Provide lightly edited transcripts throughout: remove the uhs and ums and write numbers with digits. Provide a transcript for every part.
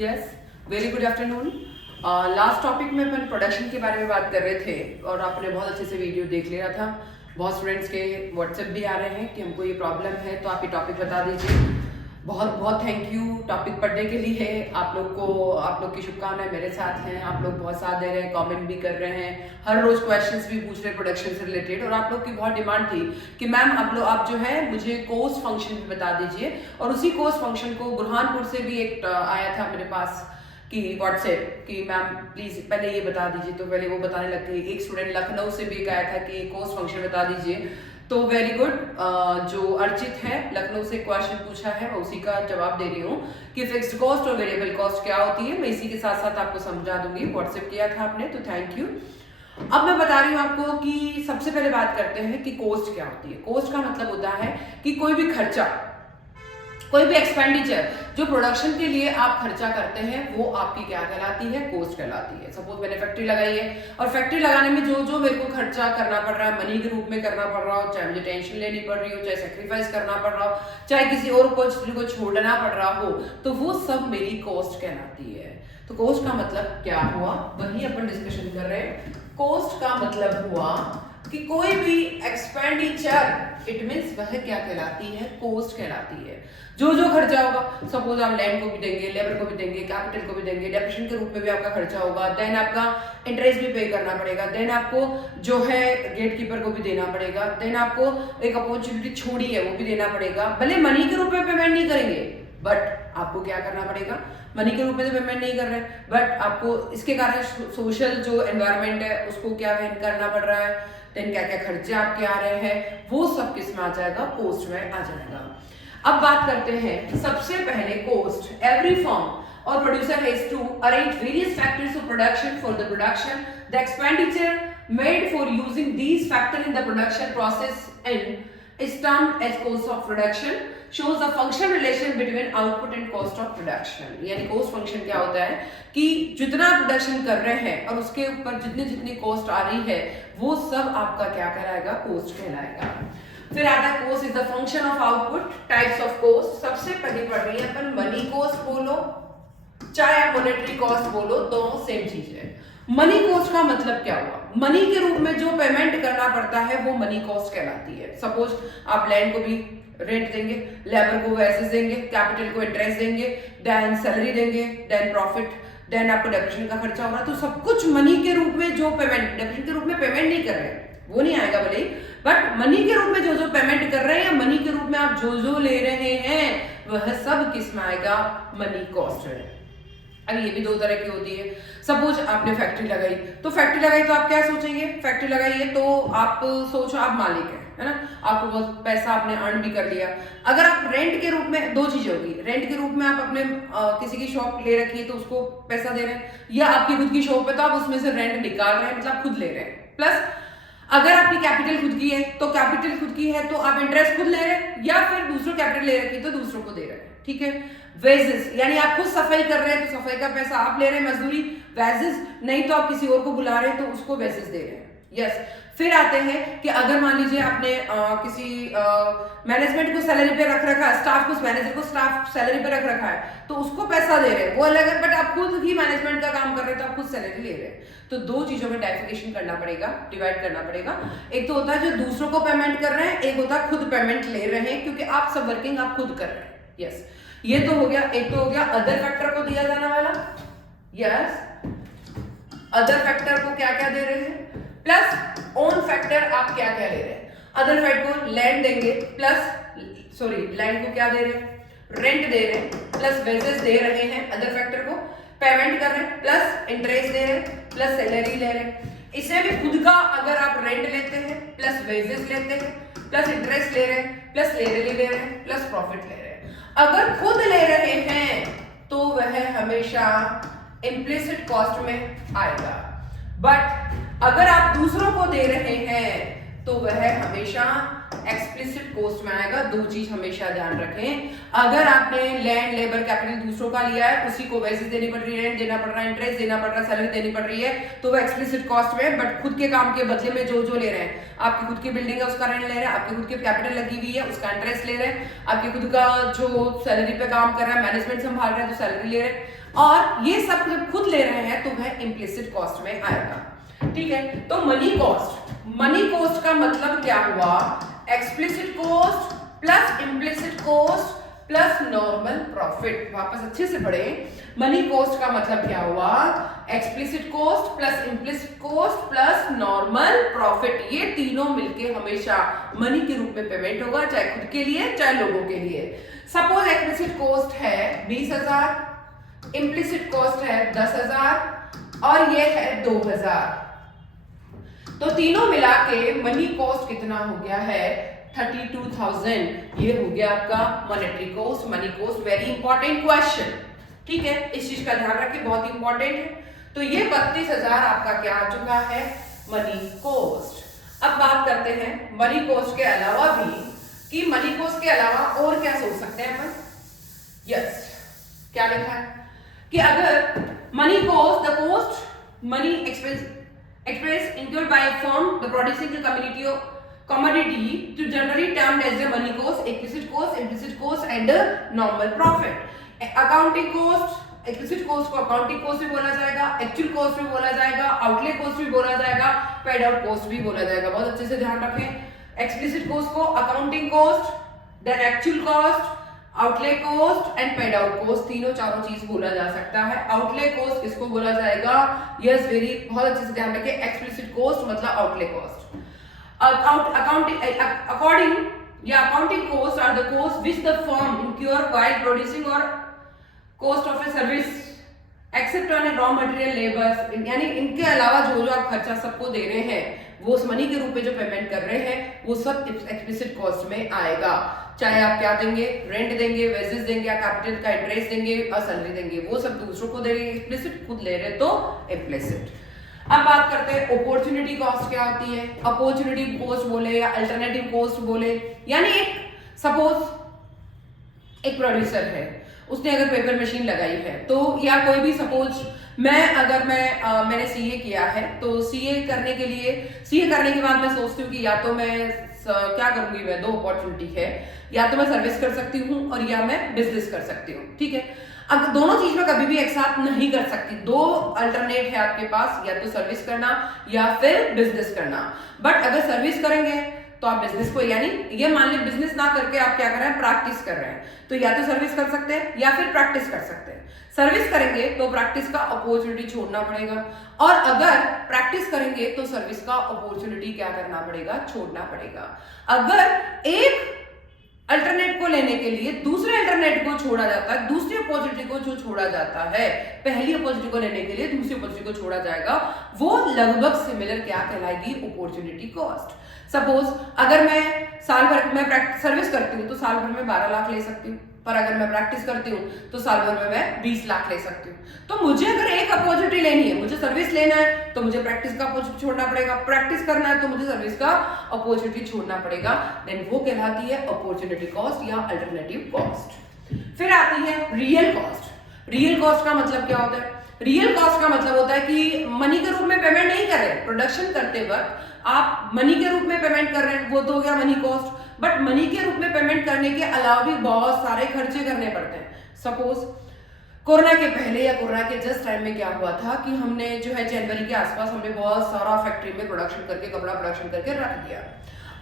Yes, very good afternoon. Last topic में अपन production के बारे में बात कर रहे थे और आपने बहुत अच्छे से वीडियो देख लिया था। बहुत स्टूडेंट्स के व्हाट्सएप भी आ रहे हैं कि हमको ये प्रॉब्लम है, तो आप ये टॉपिक बता दीजिए। बहुत बहुत थैंक यू टॉपिक पढ़ने के लिए। आप लोग की शुभकामनाएं मेरे साथ हैं। आप लोग बहुत साथ दे रहे हैं, कमेंट भी कर रहे हैं, हर रोज क्वेश्चंस भी पूछ रहे हैं प्रोडक्शन से रिलेटेड। और आप लोग की बहुत डिमांड थी कि मैम आप जो है मुझे कोस्ट फंक्शन भी बता दीजिए। और उसी कोस्ट फंक्शन को बुरहानपुर से भी एक आया था मेरे पास कि व्हाट्सएप कि मैम प्लीज पहले ये बता दीजिए, तो पहले वो बताने लग गई। एक स्टूडेंट लखनऊ से भी एक आया था कि कोस्ट फंक्शन बता दीजिए। तो वेरी गुड, जो अर्चित है लखनऊ से क्वेश्चन पूछा है मैं उसी का जवाब दे रही हूँ कि फिक्स्ड कॉस्ट और वेरिएबल कॉस्ट क्या होती है। मैं इसी के साथ साथ आपको समझा दूंगी। व्हाट्सएप किया था आपने, तो थैंक यू। अब मैं बता रही हूँ आपको कि सबसे पहले बात करते हैं कि कोस्ट क्या होती है। कोस्ट का मतलब होता है कि कोई भी खर्चा, कोई भी एक्सपेंडिचर जो प्रोडक्शन के लिए आप खर्चा करते हैं वो आपकी क्या कहलाती है, कोस्ट कहलाती है। सपोज मैंने फैक्ट्री लगाई है और फैक्ट्री लगाने में जो जो मेरे को खर्चा करना पड़ रहा है, मनी के रूप में करना पड़ रहा हो, चाहे मुझे टेंशन लेनी पड़ रही हो, चाहे सेक्रीफाइस करना पड़ रहा हो, चाहे किसी और को छोड़ना पड़ रहा हो, तो वो सब मेरी कॉस्ट कहलाती है। तो कोस्ट का मतलब क्या हुआ, वही अपन डिस्कशन कर रहे हैं। कोस्ट का मतलब हुआ कि कोई भी एक्सपेंडिचर, इट मीन्स वह क्या कहलाती है, कोस्ट कहलाती है। जो जो खर्चा होगा, सपोज आप लैंड को भी देंगे, लेबर को भी देंगे, कैपिटल को भी देंगे, डेप्रिसिएशन के रूप में भी आपका खर्चा होगा, देन आपका इंटरेस्ट भी पे करना पड़ेगा, देन आपको जो है गेट कीपर को भी देना पड़ेगा, देन आपको एक अपॉर्चुनिटी छोड़ी है वो भी देना पड़ेगा। भले मनी के रूप में पेमेंट नहीं करेंगे बट आपको क्या करना पड़ेगा, मनी के रूप में तो पेमेंट नहीं कर रहे बट आपको इसके कारण सोशल जो एनवायरनमेंट है उसको क्या वहन करना पड़ रहा है, देन क्या क्या खर्चे आपके आ रहे हैं, वो सब किस में आ जाएगा, कोस्ट में आ जाएगा। अब बात करते हैं सबसे पहले कोस्ट। एवरी फर्म और producer has to arrange various factors of production for the production. The expenditure made for using these factor in the production process and is termed as cost of production, shows the function relation between output and cost of production। यानी cost function क्या होता है कि जितना production कर रहे हैं और उसके ऊपर जितनी जितनी कॉस्ट आ रही है वो सब आपका क्या कहलाएगा, कोस्ट कहलाएगा। फिर आता है cost is the function of output. Types of cost, सबसे पहले पढ़ रही है अपन मनी कोस्ट बोलो चाहे आप मॉनेटरी कॉस्ट बोलो, दोनों सेम चीज है। मनी कॉस्ट का मतलब क्या हुआ, मनी के रूप में जो पेमेंट करना पड़ता है वो मनी कॉस्ट कहलाती है। सपोज आप लैंड को भी रेंट देंगे, लेबर को एसेस देंगे, कैपिटल को इंटरेस्ट देंगे, देन सैलरी देंगे, देन प्रॉफिट, देन आपको डेप्रिसिएशन का खर्चा हो रहा है, तो सब कुछ मनी के रूप में जो पेमेंट, डेप्रिसिएशन के रूप में पेमेंट नहीं कर रहे हैं वो नहीं आएगा भले ही, बट मनी के रूप में जो जो पेमेंट कर रहे हैं या मनी के रूप में आप जो जो ले रहे हैं वह सब किस में आएगा, मनी कॉस्ट है। अब ये भी दो तरह की होती है। सपोज आपने फैक्ट्री लगाई, तो आप क्या सोचेंगे, फैक्ट्री लगाई है तो आप सोचो आप मालिक है ना, आपको बहुत पैसा आपने अर्न भी कर लिया। अगर आप रेंट के रूप में, दो चीजें होगी, रेंट के रूप में आप अपने किसी की शॉप ले रखी है तो उसको पैसा दे रहे हैं, या आपकी खुद की शॉप है तो आप उसमें से रेंट निकाल रहे हैं, मतलब खुद ले रहे हैं। प्लस अगर आपकी कैपिटल खुद की है तो कैपिटल खुद की है तो आप इंटरेस्ट खुद ले रहे हैं, या फिर दूसरों कैपिटल ले रखी है तो दूसरों को दे रहे हैं, ठीक है। वेजेस यानी आप खुद सफाई कर रहे हैं तो सफाई का पैसा आप ले रहे हैं, मजदूरी वेजेस, नहीं तो आप किसी और को बुला रहे हैं तो उसको वेजेस दे रहे हैं, यस। फिर आते हैं कि अगर मान लीजिए आपने किसी मैनेजमेंट को सैलरी पे रख रखा है, स्टाफ को, मैनेजर को स्टाफ सैलरी पे रख रखा है तो उसको पैसा दे रहे हैं, वो अलग है, बट आप खुद ही मैनेजमेंट का काम कर रहे हैं तो आप खुद सैलरी ले रहे हैं। तो दो चीजों में डाइफिकेशन करना पड़ेगा, डिवाइड करना पड़ेगा। एक तो होता है जो दूसरों को पेमेंट कर रहे हैं, एक होता है खुद पेमेंट ले रहे हैं क्योंकि आप सब वर्किंग आप खुद कर रहे हैं, यस। ये तो हो गया, एक तो हो गया अदर फैक्टर को दिया जाने वाला, यस। अदर फैक्टर को क्या क्या दे रहे हैं, प्लस ओन फैक्टर आप क्या क्या ले रहे हैं। अदर फैक्टर को लैंड देंगे, प्लस सॉरी लैंड को क्या दे रहे हैं, रेंट दे रहे हैं, प्लस वेजेस दे रहे हैं, अदर फैक्टर को पेमेंट कर रहे हैं, प्लस इंटरेस्ट दे रहे हैं, प्लस सैलरी ले रहे हैं। इसे भी खुद का अगर आप रेंट लेते हैं, प्लस वेजेस लेते हैं, प्लस इंटरेस्ट ले रहे हैं, प्लस सैलरी ले रहे हैं, प्लस प्रॉफिट ले रहे हैं, अगर खुद ले रहे हैं तो वह हमेशा इम्प्लिसिट कॉस्ट में आएगा, बट अगर आप दूसरों को दे रहे हैं तो वह हमेशा एक्सप्लिसिट कॉस्ट में आएगा। दो चीज हमेशा ध्यान रखें, अगर आपने लैंड, लेबर, कैपिटल दूसरों का लिया है, उसी को वेजेस देनी पड़ रही है, रेंट देना पड़ रहा है, इंटरेस्ट देना पड़ रहा है, सैलरी देनी पड़ रही है, तो वो एक्सप्लिसिट कॉस्ट में, बट खुद के काम के बदले में जो जो ले रहे हैं, आपकी खुद की बिल्डिंग है उसका रेंट ले रहे हैं, आपकी खुद की कैपिटल लगी हुई है उसका इंटरेस्ट ले रहे हैं, आपकी खुद का जो सैलरी पे काम कर रहा है, मैनेजमेंट संभाल रहा है तो सैलरी ले रहे हैं, और ये सब जब खुद ले रहे हैं तो वह इम्प्लिसिट कॉस्ट में आएगा। ठीक है, तो मनी कॉस्ट का मतलब क्या हुआ? Explicit cost plus implicit cost plus normal profit. वापस अच्छे से पढ़े, मनी कॉस्ट का मतलब क्या हुआ? Explicit cost plus implicit cost plus normal profit. ये तीनों मिलके हमेशा मनी के रूप में पेमेंट होगा, चाहे खुद के लिए चाहे लोगों के लिए। सपोज एक्सप्लिसिट कॉस्ट है 20,000, इम्प्लिसिट कॉस्ट है 10,000 और ये है 2,000, तो तीनों मिला के मनी कॉस्ट कितना हो गया है? 32,000। ये हो गया आपका monetary cost, money cost. Very important question, ठीक है, इस चीज का ध्यान रखें, बहुत इंपॉर्टेंट है। तो ये 32,000 आपका क्या आ चुका है? Money cost. अब बात करते हैं मनी कॉस्ट के अलावा भी, कि मनी कॉस्ट के अलावा और क्या सोच सकते हैं अपन? यस, क्या लिखा है कि अगर money cost, the cost money expense incurred by a firm the producing the commodity to generally termed as the money cost, implicit cost and normal profit. Accounting cost, explicit cost को accounting cost भी बोला जाएगा, actual cost भी बोला जाएगा, outlay cost भी बोला जाएगा, paid out cost भी बोला जाएगा। बहुत अच्छे से ध्यान रखें। explicit cost को accounting cost, then actual cost, outlay cost and paid out cost, तीनों चारों चीज बोला जा सकता है। आउटले कॉस्ट किसको बोला जाएगा? यस, वेरी, बहुत अच्छे से ध्यान रखिए। एक्सप्लिसिट कॉस्ट मतलब आउटले कॉस्ट। अकॉर्डिंग या accounting cost are the cost which the firm incur while producing और cost of a service except on a raw material labours, यानी इनके अलावा जो आप खर्चा सबको दे रहे हैं वो उस मनी के रूप में जो पेमेंट कर रहे हैं वो सब एक्सप्लिसिट कॉस्ट में आएगा। चाहे आप क्या देंगे, रेंट देंगे, वेजेस देंगे, कैपिटल का इंटरेस्ट देंगे और सैलरी देंगे, वो सब दूसरों को देंगे एक्सप्लिसिट, खुद ले रहे तो इम्प्लिसिट। अब बात करते हैं अपॉर्चुनिटी कॉस्ट क्या होती है। अपॉर्चुनिटी कॉस्ट बोले या अल्टरनेटिव कॉस्ट बोले, यानी एक सपोज एक प्रोड्यूसर है, उसने अगर पेपर मशीन लगाई है तो, या कोई भी सपोज मैंने सीए किया है, तो सीए करने के बाद मैं सोचती हूँ कि या तो मैं क्या करूंगी, मैं दो अपॉर्चुनिटी है, या तो मैं सर्विस कर सकती हूँ और या मैं बिजनेस कर सकती हूँ। ठीक है, अब दोनों चीज में कभी भी एक साथ नहीं कर सकती, दो अल्टरनेट है आपके पास, या तो सर्विस करना या फिर बिजनेस करना। बट अगर सर्विस करेंगे तो आप बिजनेस को, यानी ये मान लीजिए बिजनेस ना करके आप क्या कर रहे हैं, प्रैक्टिस कर रहे हैं, तो या तो सर्विस कर सकते हैं या फिर प्रैक्टिस कर सकते हैं। सर्विस करेंगे तो प्रैक्टिस का अपॉर्चुनिटी छोड़ना पड़ेगा, और अगर प्रैक्टिस करेंगे तो सर्विस का अपॉर्चुनिटी क्या करना पड़ेगा, छोड़ना पड़ेगा। अगर एक अल्टरनेट को लेने के लिए दूसरे अल्टरनेट को छोड़ा जाता है, दूसरी अपॉर्चुनिटी को जो छोड़ा जाता है, पहली अपॉर्चुनिटी को लेने के लिए दूसरी अपॉर्चुनिटी को छोड़ा जाएगा, वो लगभग सिमिलर क्या कहलाएगी, अपॉर्चुनिटी कॉस्ट। सपोज अगर मैं साल भर में सर्विस करती हूँ तो साल भर में 12 लाख ले सकती हूँ, पर अगर मैं प्रैक्टिस करती हूँ तो साल भर में मैं 20 लाख ले सकती हूँ। तो मुझे अगर एक अपॉर्चुनिटी लेनी है, मुझे सर्विस लेना है तो मुझे प्रैक्टिस का अपॉर्चुनिटी छोड़ना पड़ेगा, प्रैक्टिस करना है तो मुझे सर्विस का अपॉर्चुनिटी छोड़ना पड़ेगा, देन वो कहलाती है अपॉर्चुनिटी कॉस्ट या अल्टरनेटिव कॉस्ट। फिर आती है रियल कॉस्ट। रियल कॉस्ट का मतलब क्या होता है? रियल कॉस्ट का मतलब होता है कि मनी के रूप में पेमेंट नहीं कर रहे, प्रोडक्शन करते वक्त आप मनी के रूप में पेमेंट कर रहे हैं, वो तो हो गया मनी कॉस्ट। बट मनी के रूप में पेमेंट करने के अलावा भी बहुत सारे खर्चे करने पड़ते हैं। सपोज कोरोना के पहले या कोरोना के जस्ट टाइम में क्या हुआ था कि हमने जो है जनवरी के आसपास हमने बहुत सारा फैक्ट्री में प्रोडक्शन करके, कपड़ा प्रोडक्शन करके रख दिया।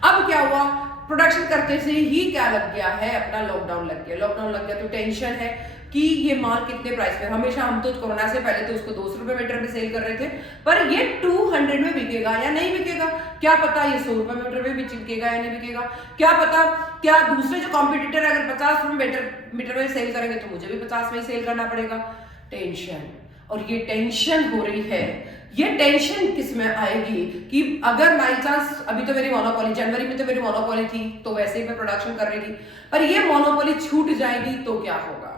अब क्या हुआ, प्रोडक्शन करते से ही क्या लग गया है, अपना लॉकडाउन लग गया। लॉकडाउन लग गया तो टेंशन है कि ये माल कितने प्राइस पे, हमेशा हम तो कोरोना से पहले तो उसको 200 रुपए मीटर में सेल कर रहे थे, पर ये 200 में बिकेगा या नहीं बिकेगा, क्या पता ये 100 रुपए मीटर में भी बिकेगा या नहीं बिकेगा, क्या पता क्या दूसरे जो कॉम्पिटिटर अगर 50 रुपए मीटर में सेल करेंगे तो मुझे भी 50 में ही सेल करना पड़ेगा। टेंशन, और ये टेंशन हो रही है। ये टेंशन किस में आएगी कि अगर बाई चांस, अभी तो मेरी मोनोपोली, जनवरी में तो मेरी मोनोपोली थी तो वैसे ही मैं प्रोडक्शन कर रही थी, पर ये मोनोपोली छूट जाएगी तो क्या होगा।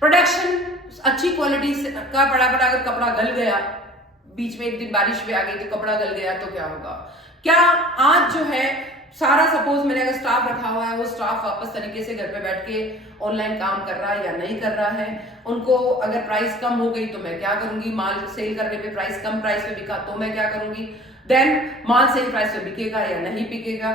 प्रोडक्शन अच्छी क्वालिटी का पड़ा अगर कपड़ा गल गया, बीच में एक दिन बारिश भी आ गई तो कपड़ा गल गया तो क्या होगा। क्या आज जो है सारा, सपोज मैंने अगर स्टाफ रखा हुआ है, वो स्टाफ वापस तरीके से घर पे बैठ के ऑनलाइन काम कर रहा है या नहीं कर रहा है, उनको अगर प्राइस कम हो गई तो मैं क्या करूंगी, माल सेल करने पे प्राइस कम प्राइस पे बिका तो मैं क्या करूंगी। देन माल सही प्राइस पे बिकेगा या नहीं बिकेगा।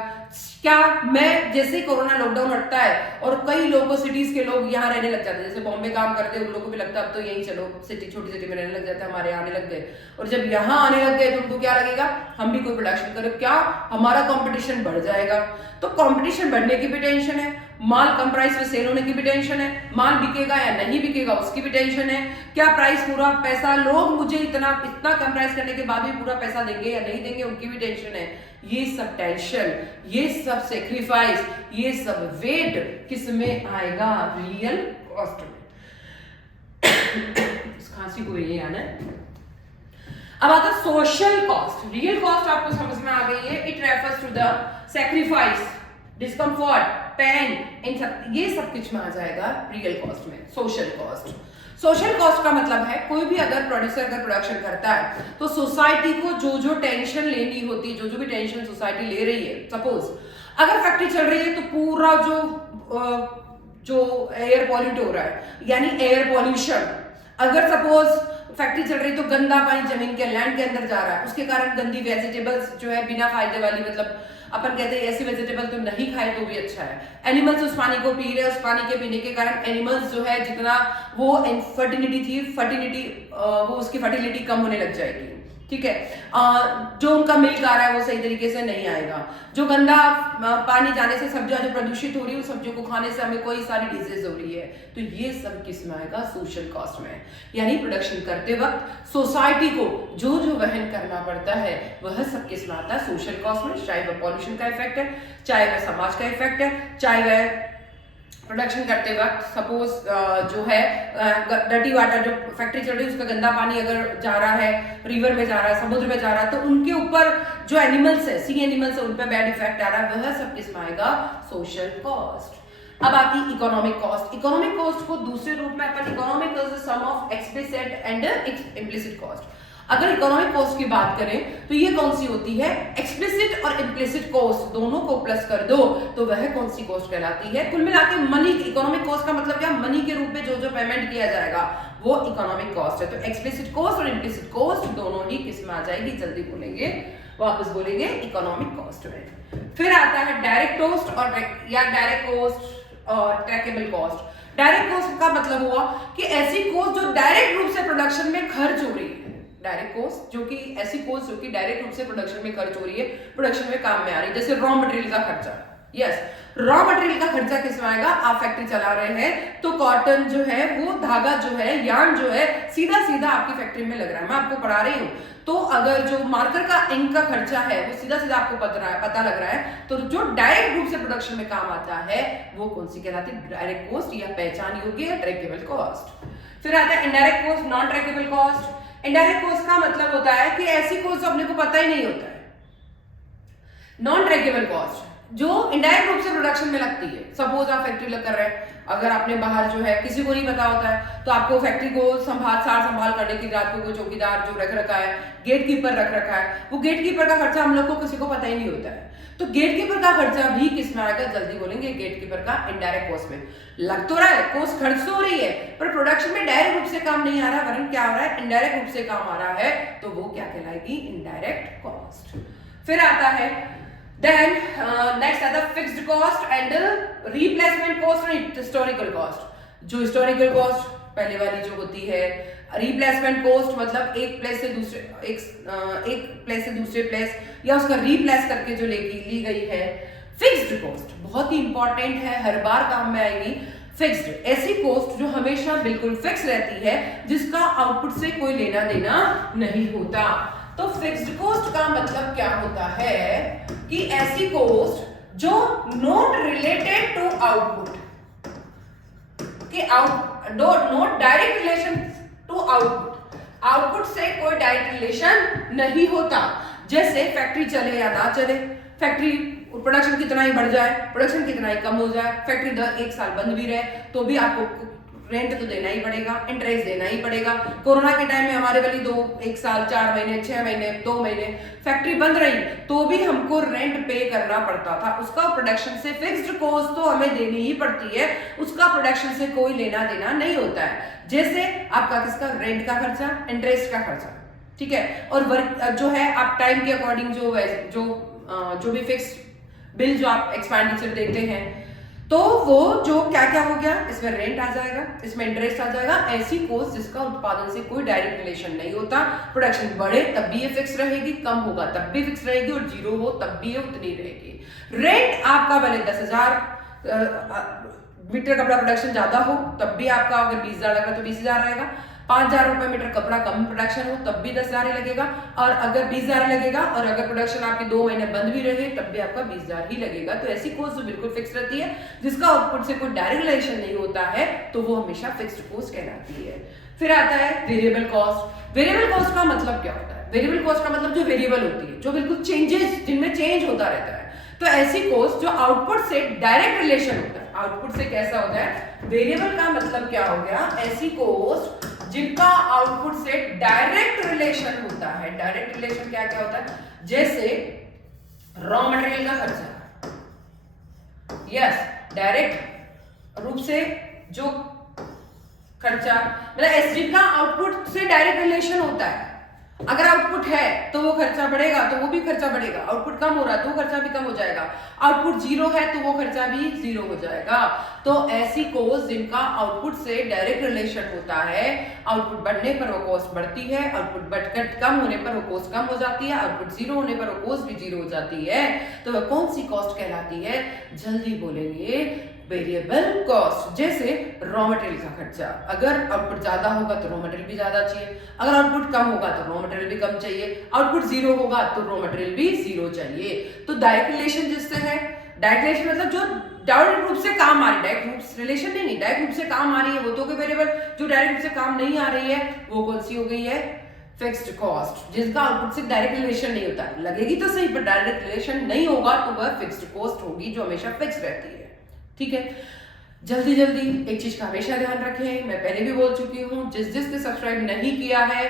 क्या मैं जैसे कोरोना लॉकडाउन हटता है और कई लोगों सिटीज के लोग यहाँ रहने लग जाते हैं, जैसे बॉम्बे काम करते हैं उन लोगों को भी लगता है अब तो यहीं चलो सिटी, छोटी सिटी में रहने लग जाते हैं, हमारे यहाँ आने लग गए। और जब यहाँ आने लग गए तो उनको क्या लगेगा, हम भी कोई प्रोडक्शन करें, क्या हमारा कंपटीशन बढ़ जाएगा। तो कंपटीशन बढ़ने की भी टेंशन है, माल कम प्राइस पे सेल होने की भी टेंशन है, माल बिकेगा या नहीं बिकेगा उसकी भी टेंशन है, क्या प्राइस पूरा पैसा लोग मुझे इतना कम प्राइस करने के बाद भी पूरा पैसा देंगे या नहीं देंगे उनकी भी टेंशन है। ये सब टेंशन, ये सब सेक्रीफाइस, ये सब वेट किस में आएगा, रियल कॉस्ट में। इस खांसी को ये आना है। अब आता है सोशल कॉस्ट। रियल कॉस्ट आपको समझ में आ गई है, it refers to the sacrifice, discomfort, pain, इन सब, ये सब कुछ में आ जाएगा रियल कॉस्ट में। सोशल कॉस्ट, सोशल कॉस्ट का मतलब है कोई भी अगर प्रोड्यूसर अगर प्रोडक्शन करता है तो सोसाइटी को जो टेंशन लेनी होती है, जो भी टेंशन सोसाइटी ले रही है, सपोज अगर फैक्ट्री चल रही है तो पूरा जो एयर पॉल्यूट हो रहा है यानी एयर पॉल्यूशन, अगर सपोज फैक्ट्री चल रही तो गंदा पानी जमीन के लैंड के अंदर जा रहा है, उसके कारण गंदी वेजिटेबल्स जो है बिना फायदे वाली, मतलब अपन कहते हैं ऐसी वेजिटेबल तो नहीं खाए तो भी अच्छा है, एनिमल्स उस पानी को पी रहे हैं, उस पानी के पीने के कारण एनिमल्स जो है जितना वो इनफर्टिलिटी थी, वो उसकी फर्टिलिटी कम होने लग जाएगी, ठीक है। जो उनका मिल्क आ रहा है वो सही तरीके से नहीं आएगा, जो गंदा पानी जाने से सब्जियां जो प्रदूषित हो रही है उस सब्जियों को खाने से हमें कोई सारी डिजीज हो रही है, तो ये सब किस में आएगा, सोशल कॉस्ट में। यानी प्रोडक्शन करते वक्त सोसाइटी को जो वहन करना पड़ता है वह सब किस में आता है, सोशल कॉस्ट में। चाहे वह पॉल्यूशन का इफेक्ट है, चाहे वह समाज का इफेक्ट है, चाहे वह प्रोडक्शन करते वक्त सपोज जो है डर्टी वाटर, जो फैक्ट्री चल रही है उसका गंदा पानी अगर जा रहा है रिवर में जा रहा है, समुद्र में जा रहा है, तो उनके ऊपर जो एनिमल्स है, सी एनिमल्स है, उन पर बैड इफेक्ट आ रहा है, वह सब किस में आएगा, सोशल कॉस्ट। अब आती इकोनॉमिक कॉस्ट। इकोनॉमिक कॉस्ट को दूसरे रूप में अपन economic is the sum of explicit and implicit cost. अगर इकोनॉमिक कॉस्ट की बात करें तो ये कौन सी होती है, एक्सप्लिसिट और इम्प्लिसिट कॉस्ट दोनों को प्लस कर दो तो वह कौन सी कॉस्ट कहलाती है। कुल मिला के मनी, इकोनॉमिक कॉस्ट का मतलब क्या, मनी के रूप में जो पेमेंट किया जाएगा वो इकोनॉमिक कॉस्ट है। तो एक्सप्लिसिट कॉस्ट और इम्प्लिसिट कॉस्ट दोनों ही किस में आ जाएगी, जल्दी बोलेंगे, वापस बोलेंगे इकोनॉमिक कॉस्ट में। फिर आता है डायरेक्ट कॉस्ट और या डायरेक्ट कॉस्ट और ट्रैकेबल कॉस्ट। डायरेक्ट कॉस्ट का मतलब हुआ कि ऐसी कॉस्ट जो डायरेक्ट रूप से प्रोडक्शन में खर्च हो रही है, डायरेक्ट कॉस्ट जो कि ऐसी कॉस्ट जो कि डायरेक्ट रूप से प्रोडक्शन में खर्च हो रही है, प्रोडक्शन में काम में आ रही है, जैसे रॉ मटेरियल का खर्चा। यस, रॉ मटेरियल का खर्चा किस में आएगा, आप फैक्ट्री चला रहे हैं तो कॉटन जो है वो धागा जो है, यार्न जो है सीधा सीधा आपकी फैक्ट्री में लग रहा है। मैं आपको पढ़ा रही हूँ तो अगर जो मार्कर का इंक का खर्चा है वो सीधा सीधा आपको पता लग रहा है, तो जो डायरेक्ट रूप से प्रोडक्शन में काम आता है वो कौन सी कहलाती है, डायरेक्ट कॉस्ट या पहचान योग्य ट्रैकेबल कॉस्ट। फिर आता है indirect cost, non trackable cost. Indirect cost का मतलब होता है कि ऐसी कॉस्ट जो अपने को पता ही नहीं होता है। नॉन ट्रैकेबल कॉस्ट जो इनडायरेक्ट रूप से प्रोडक्शन में लगती है, सपोज आप फैक्ट्री कर रहे हैं, अगर आपने बाहर जो है किसी को नहीं पता होता है तो आपको फैक्ट्री को संभाल करने की, रात को कोई चौकीदार जो रख रखा है, गेट कीपर रख रखा है, वो गेट कीपर का खर्चा हम लोग को किसी को पता ही नहीं होता है, तो गेट कीपर का खर्चा भी किस में आएगा, जल्दी बोलेंगे, गेट कीपर का इनडायरेक्ट कॉस्ट में। लग तो रहा है कॉस्ट खर्च तो हो रही है पर प्रोडक्शन में डायरेक्ट रूप से काम नहीं आ रहा, वरन क्या हो रहा है, इनडायरेक्ट रूप से काम आ रहा है, तो वो क्या कहलाएगी, इनडायरेक्ट कॉस्ट। फिर आता है देन नेक्स्ट आता है fixed cost and replacement cost और हिस्टोरिकल कॉस्ट। जो हिस्टोरिकल कॉस्ट पहले वाली जो होती है, रिप्लेसमेंट कॉस्ट मतलब एक प्लेस से दूसरे प्लेस या उसका रिप्लेस करके जो ली गई है। फिक्स्ड कॉस्ट बहुत ही इंपॉर्टेंट है, हर बार काम में आएगी। फिक्स्ड ऐसी कॉस्ट जो हमेशा बिल्कुल फिक्स रहती है, जिसका आउटपुट से कोई लेना देना नहीं होता। तो फिक्स्ड कॉस्ट का मतलब क्या होता है कि ऐसी कॉस्ट जो नॉट रिलेटेड टू आउटपुट कि not direct relation to output से कोई डायरेक्ट रिलेशन नहीं होता। जैसे फैक्ट्री चले या ना चले, फैक्ट्री प्रोडक्शन कितना ही बढ़ जाए, प्रोडक्शन कितना ही कम हो जाए, फैक्ट्री 1 साल बंद भी रहे तो भी आपको रेंट तो देना ही पड़ेगा, इंटरेस्ट देना ही पड़ेगा। कोरोना के टाइम में हमारे वाली 1 साल 4 महीने 6 महीने 2 महीने फैक्ट्री बंद रही तो भी हमको रेंट पे करना पड़ता था। उसका प्रोडक्शन से फिक्स्ड कॉस्ट तो हमें देनी ही पड़ती है, उसका प्रोडक्शन से कोई लेना देना नहीं होता है। जैसे आपका किसका, रेंट का खर्चा, इंटरेस्ट का खर्चा, ठीक है। और वर्क जो है आप टाइम के अकॉर्डिंग जो भी फिक्स बिल जो आप एक्सपेंडिचर देते हैं, तो वो जो क्या क्या हो गया, इसमें रेंट आ जाएगा, इसमें इंटरेस्ट आ जाएगा, ऐसी कॉस्ट जिसका उत्पादन से कोई डायरेक्ट रिलेशन नहीं होता। प्रोडक्शन बढ़े तब भी ये फिक्स रहेगी, कम होगा तब भी फिक्स रहेगी, और जीरो हो तब भी ये उतनी रहेगी। रेंट आपका भले 10,000 मीटर कपड़ा प्रोडक्शन ज्यादा हो तब भी आपका, अगर 20,000 लग रहा है तो 20,000 रहेगा। 5,000 रुपए मीटर कपड़ा कम प्रोडक्शन हो तब भी 10,000 ही लगेगा, और अगर 20,000 लगेगा, और अगर प्रोडक्शन आपके 2 महीने बंद भी रहे तब भी आपका 20,000 ही लगेगा। तो ऐसी कॉस्ट जो बिल्कुल फिक्स रहती है, जिसका आउटपुट से कोई डायरेक्ट रिलेशन नहीं होता है, तो वो हमेशा फिक्स्ड कॉस्ट कहलाती है। फिर आता है वेरिएबल कॉस्ट। वेरिएबल कॉस्ट का मतलब क्या होता है? वेरिएबल कॉस्ट का मतलब जो वेरिएबल होती है, जो बिल्कुल चेंजेस, जिनमें चेंज होता रहता है। तो ऐसी कॉस्ट जो आउटपुट से डायरेक्ट रिलेशन होता है। आउटपुट से कैसा होता है? वेरिएबल का मतलब क्या हो गया? ऐसी कॉस्ट जिनका आउटपुट से डायरेक्ट रिलेशन होता है। डायरेक्ट रिलेशन क्या क्या होता है? जैसे रॉ मटेरियल का खर्चा, यस, डायरेक्ट रूप से जो खर्चा, मतलब जिनका आउटपुट से डायरेक्ट रिलेशन होता है। अगर आउटपुट है तो वो खर्चा बढ़ेगा तो वो भी खर्चा बढ़ेगा, आउटपुट कम हो रहा है तो वो खर्चा भी कम हो जाएगा, आउटपुट जीरो है तो वो खर्चा भी जीरो हो जाएगा। तो ऐसी कॉस्ट जिनका आउटपुट से डायरेक्ट रिलेशन होता है, आउटपुट बढ़ने पर वो कॉस्ट बढ़ती है, आउटपुट कम होने पर वो कॉस्ट कम हो जाती है, आउटपुट जीरो होने पर वो कॉस्ट भी जीरो हो जाती है। तो वह कौन सी कॉस्ट कहलाती है? जल्दी बोलेंगे, वेरिएबल कॉस्ट। जैसे रॉ मटेरियल का खर्चा, अगर आउटपुट ज्यादा होगा तो रॉ मटेरियल भी ज्यादा चाहिए, अगर आउटपुट कम होगा तो रॉ मटेरियल भी कम चाहिए, आउटपुट जीरो होगा तो रॉ मटेरियल भी जीरो चाहिए। तो डायरेक्ट रिलेशन जिससे है, डायरेक्ट रिलेशन मतलब जो डायरेक्ट रूप से काम आ रही है, डायरेक्ट रूप रिलेशन नहीं, डायरेक्ट रूप से काम आ रही है वो तो कोई वेरिएबल। जो डायरेक्ट रूप से काम नहीं आ रही है वो कौन सी हो गई है? Fixed cost. जिसका आउटपुट से डायरेक्ट रिलेशन नहीं होता, लगेगी तो सही पर डायरेक्ट रिलेशन नहीं होगा तो वह फिक्स्ड कॉस्ट होगी, जो हमेशा फिक्स रहती है। ठीक है। जल्दी जल्दी एक चीज का हमेशा ध्यान रखें, मैं पहले भी बोल चुकी हूँ, जिसने सब्सक्राइब नहीं किया है,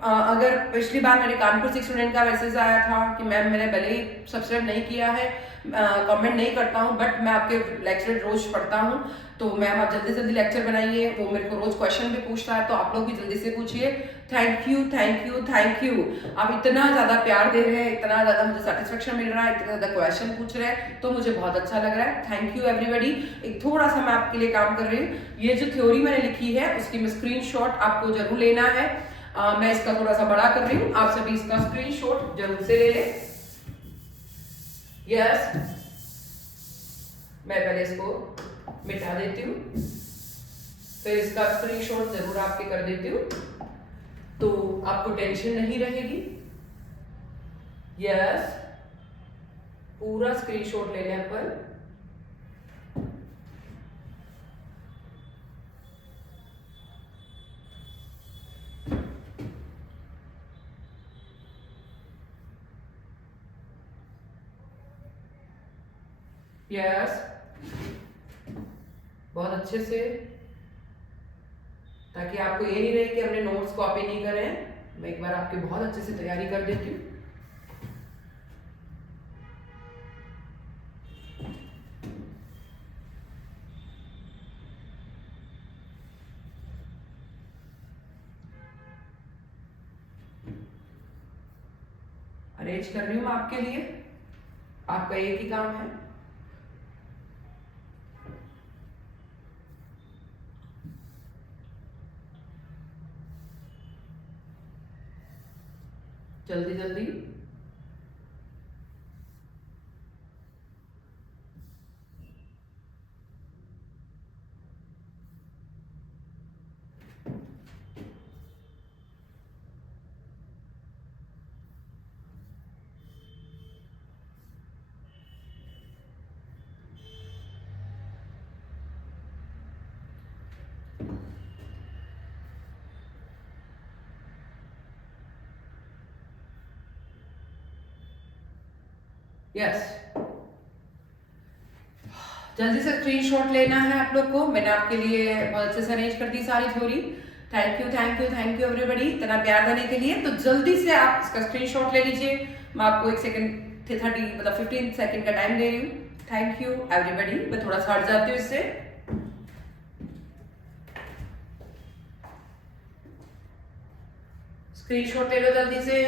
अगर पिछली बार मेरे कानपुर से स्टूडेंट का मैसेज आया था कि मैम मैंने भले ही सब्सक्राइब नहीं किया है, कमेंट नहीं करता हूँ, बट मैं आपके लेक्चर रोज पढ़ता हूँ, तो मैम आप जल्दी जल्दी लेक्चर बनाइए। वो मेरे को रोज क्वेश्चन भी पूछता है, तो आप लोग भी जल्दी से पूछिए। Thank you thank you thank you. आप इतना ज्यादा प्यार दे रहे हैं, इतना ज्यादा मुझे सेटिस्फेक्शन मिल रहा है, इतना ज्यादा क्वेश्चन पूछ रहे हैं, तो मुझे बहुत अच्छा लग रहा है। Thank you everybody. एक थोड़ा सा मैं आपके लिए काम कर रही हूँ, ये जो थ्योरी मैंने लिखी है उसकी मैं स्क्रीनशॉट आपको जरूर लेना है। मैं इसका थोड़ा सा बड़ा कर रही हूँ, आप सभी इसका स्क्रीनशॉट जरूर से ले लें। यस, मैं पहले इसको मिटा देती हूँ, फिर इसका स्क्रीनशॉट जरूर आपके कर देती हूँ, तो आपको टेंशन नहीं रहेगी। यस, पूरा स्क्रीनशॉट ले लें पर। यस, बहुत अच्छे से, ताकि आपको ये नहीं रहे कि हमने नोट्स कॉपी नहीं करे हैं। मैं एक बार आपकी बहुत अच्छे से तैयारी कर देती हूँ। अरेंज कर रही हूँ मैं आपके लिए, आपका एक ही काम है। जल्दी जल्दी। यस, जल्दी से स्क्रीनशॉट लेना है आप लोग को। मैंने आपके लिए बहुत अच्छे से अरेंज कर दी सारी theory. Thank you thank you thank you everybody, इतना प्यार देने के लिए। तो जल्दी से आप इसका स्क्रीनशॉट ले लीजिए। मैं आपको 1 सेकंड 30 मतलब 15 सेकंड का टाइम दे रही हूँ। Thank you everybody. मैं थोड़ा सा हट जाती हूँ इससे। स्क्रीनशॉट ले लो जल्दी से।